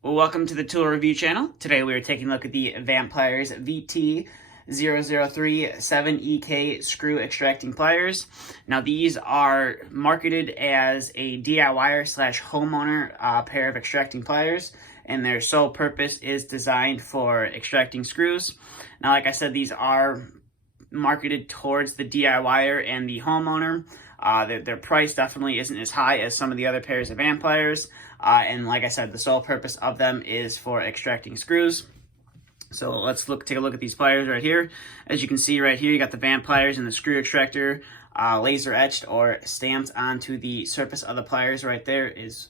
Well, welcome to the tool review channel. Today we are taking a look at the VAMPLIERS VT-003-7EK screw extracting pliers. Now these are marketed as a DIYer slash homeowner pair of extracting pliers, and their sole purpose is designed for extracting screws. Now, like I said, these are marketed towards the DIYer and the homeowner. Their price definitely isn't as high as some of the other pairs of VAMPLIERS. And like I said, the sole purpose of them is for extracting screws. So let's take a look at these pliers right here. As you can see right here, you got the VAMPLIERS and the screw extractor laser etched or stamped onto the surface of the pliers right there. It's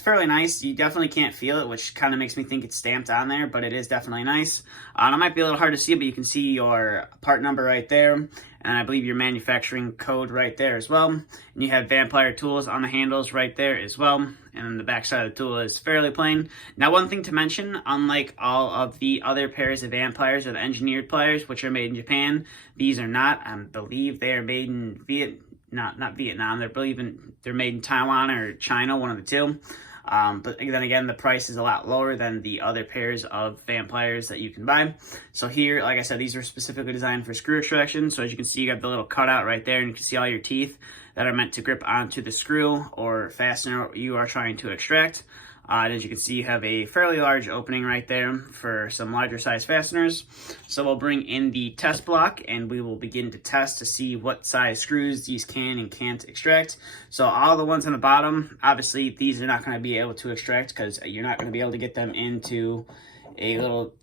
fairly nice. You definitely can't feel it, which kind of makes me think it's stamped on there, but it is definitely nice. It might be a little hard to see, but you can see your part number right there, and I believe your manufacturing code right there as well. And you have VAMPLIER tools on the handles right there as well, and then the back side of the tool is fairly plain. Now, one thing to mention, unlike all of the other pairs of VAMPLIERS or the engineered pliers, which are made in Japan, these are not. I believe they are made in not Vietnam. They're made in Taiwan or China, one of the two. But then again, the price is a lot lower than the other pairs of VAMPLIERS that you can buy. So here, like I said, these are specifically designed for screw extraction. So as you can see, you got the little cutout right there, and you can see all your teeth that are meant to grip onto the screw or fastener you are trying to extract. And as you can see, you have a fairly large opening right there for some larger size fasteners. So we'll bring in the test block and we will begin to test to see what size screws these can and can't extract. So all the ones on the bottom, obviously these are not going to be able to extract because you're not going to be able to get them into a little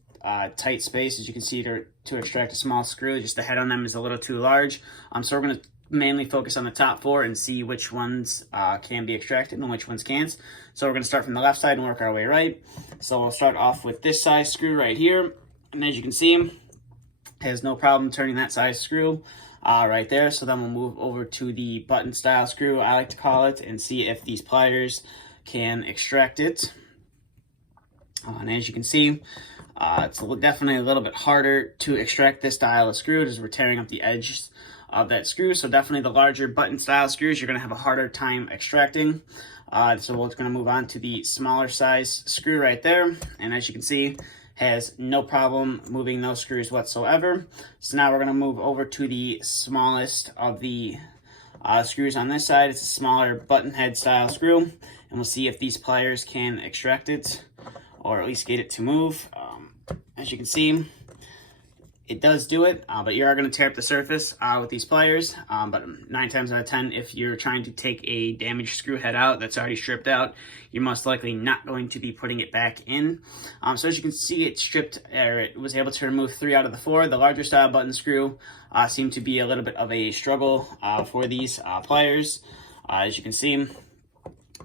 tight space. As you can see, to extract a small screw, just the head on them is a little too large. So we're going to mainly focus on the top four and see which ones can be extracted and which ones can't. So we're going to start from the left side and work our way right. So we'll start off with this size screw right here, and as you can see, has no problem turning that size screw right there. So then we'll move over to the button style screw, I like to call it, and see if these pliers can extract it. And as you can see, it's definitely a little bit harder to extract this style of screw as we're tearing up the edges of that screw. So definitely the larger button style screws, you're going to have a harder time extracting. So we're going to move on to the smaller size screw right there. And as you can see, has no problem moving those screws whatsoever. So now we're going to move over to the smallest of the screws on this side. It's a smaller button head style screw. And we'll see if these pliers can extract it, or at least get it to move. As you can see, it does do it, but you are going to tear up the surface with these pliers. But 9 times out of 10, if you're trying to take a damaged screw head out that's already stripped out, you're most likely not going to be putting it back in. So as you can see, it stripped, or it was able to remove 3 out of the 4. The larger style button screw seemed to be a little bit of a struggle for these pliers. As you can see,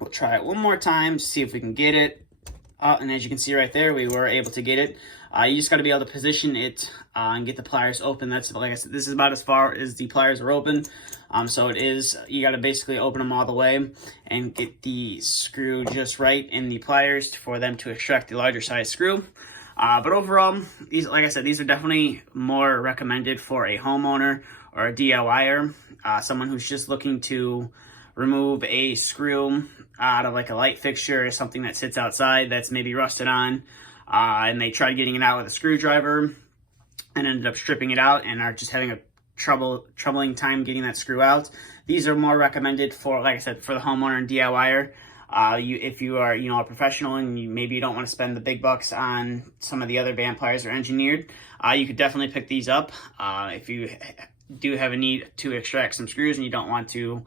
we'll try it one more time to see if we can get it. And as you can see right there, we were able to get it. You just got to be able to position it and get the pliers open. That's, like I said, this is about as far as the pliers are open. So it is, you got to basically open them all the way and get the screw just right in the pliers for them to extract the larger size screw. But overall, these, like I said, these are definitely more recommended for a homeowner or a DIYer, someone who's just looking to remove a screw out of like a light fixture or something that sits outside that's maybe rusted on, and they tried getting it out with a screwdriver and ended up stripping it out and are just having a troubling time getting that screw out. These are more recommended for, like I said, for the homeowner and DIYer. If you are, a professional and maybe you don't want to spend the big bucks on some of the other VAMPLIERS or engineered, you could definitely pick these up. If you do have a need to extract some screws and you don't want to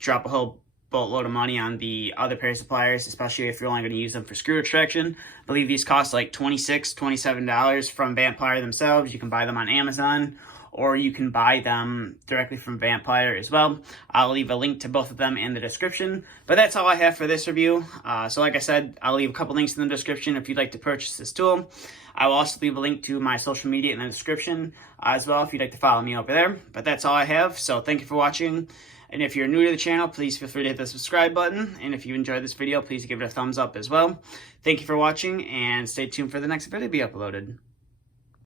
drop a whole boatload of money on the other pairs of pliers, especially if you're only going to use them for screw extraction. I believe these cost like $26, $27 from VAMPLIER themselves. You can buy them on Amazon, or you can buy them directly from VAMPLIER as well. I'll leave a link to both of them in the description. But that's all I have for this review. So like I said, I'll leave a couple links in the description if you'd like to purchase this tool. I will also leave a link to my social media in the description as well if you'd like to follow me over there. But that's all I have. So thank you for watching. And if you're new to the channel, please feel free to hit the subscribe button. And if you enjoyed this video, please give it a thumbs up as well. Thank you for watching, and stay tuned for the next video to be uploaded.